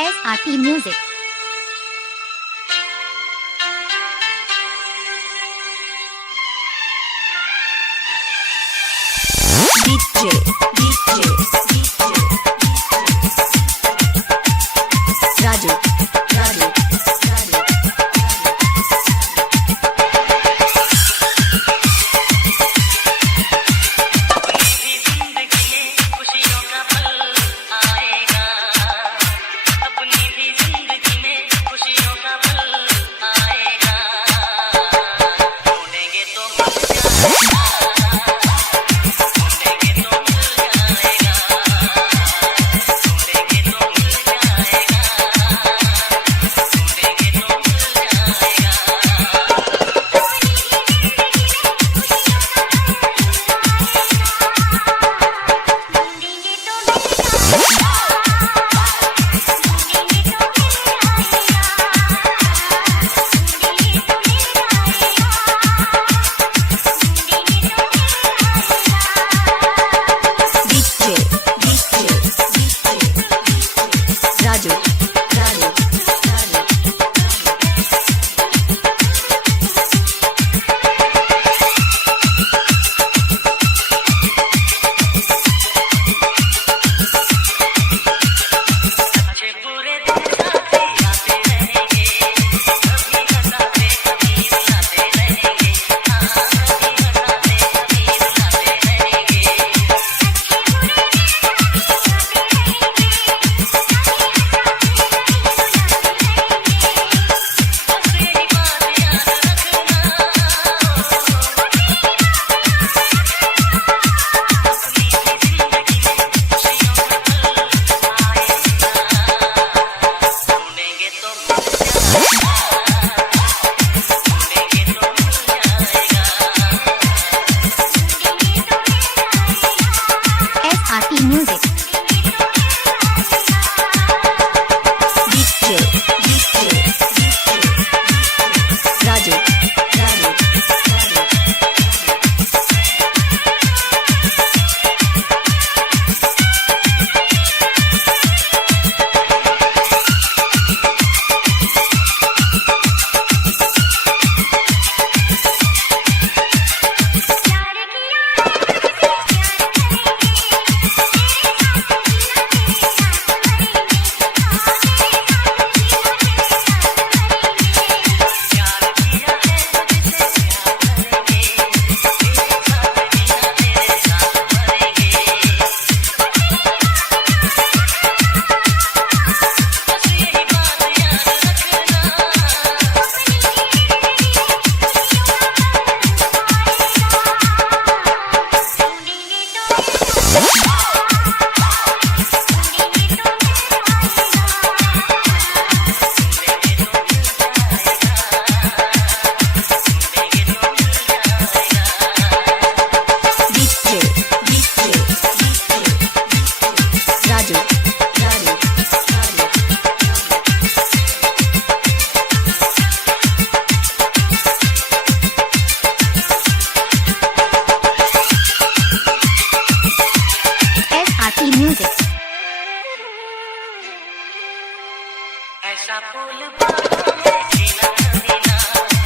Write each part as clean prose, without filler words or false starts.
SRT Music. DJ Raju अपनी जिंदगी में खुशियों का पल आएगा। अपनी भी जिंदगी में खुशियों का पल आएगा। ढूंढेंगे तो मिल जाएगा। ढूंढेंगे तो मिल जाएगा। ढूंढेंगे तो मिल जाएगा। ढूंढेंगे तो मिल Raju अच्छे बुरे दिन साथ आते रहेंगे। कभी हंसाते कभी रुलाते रहेंगे। हाँ कभी हंसाते कभी रुलाते रहेंगे। बस यही बात याद रखना। अपनी भी जिंदगी में खुशियों का पल आएगा। ढूंढेंगे तो मिल जाएगा। ढूंढेंगे तो मिल जाएगा। SRT Music. DJ Raju प्यार किया है तुझसे प्यार करेंगे। तेरे साथ जीना तेरे साथ मरेंगे। बस यही बात याद रखना। ढूंढेंगे तो मिल जाएगा। ढूंढेंगे तो मिल जाएगा। Raju SRT Music. ऐसा फूल बागों में खिला कभी ना।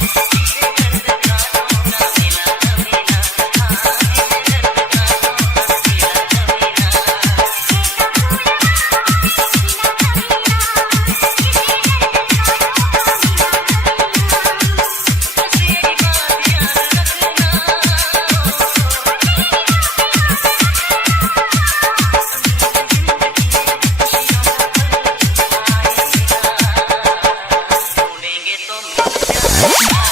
इसे दर्द कांटों का मिला कभी ना। हाँ इसे दर्द कांटों का मिला कभी ना। बस यही बात याद रखना। जिंदगी में खुशियों का पल आएगा। ढूंढेंगे तो मिल जाएगा।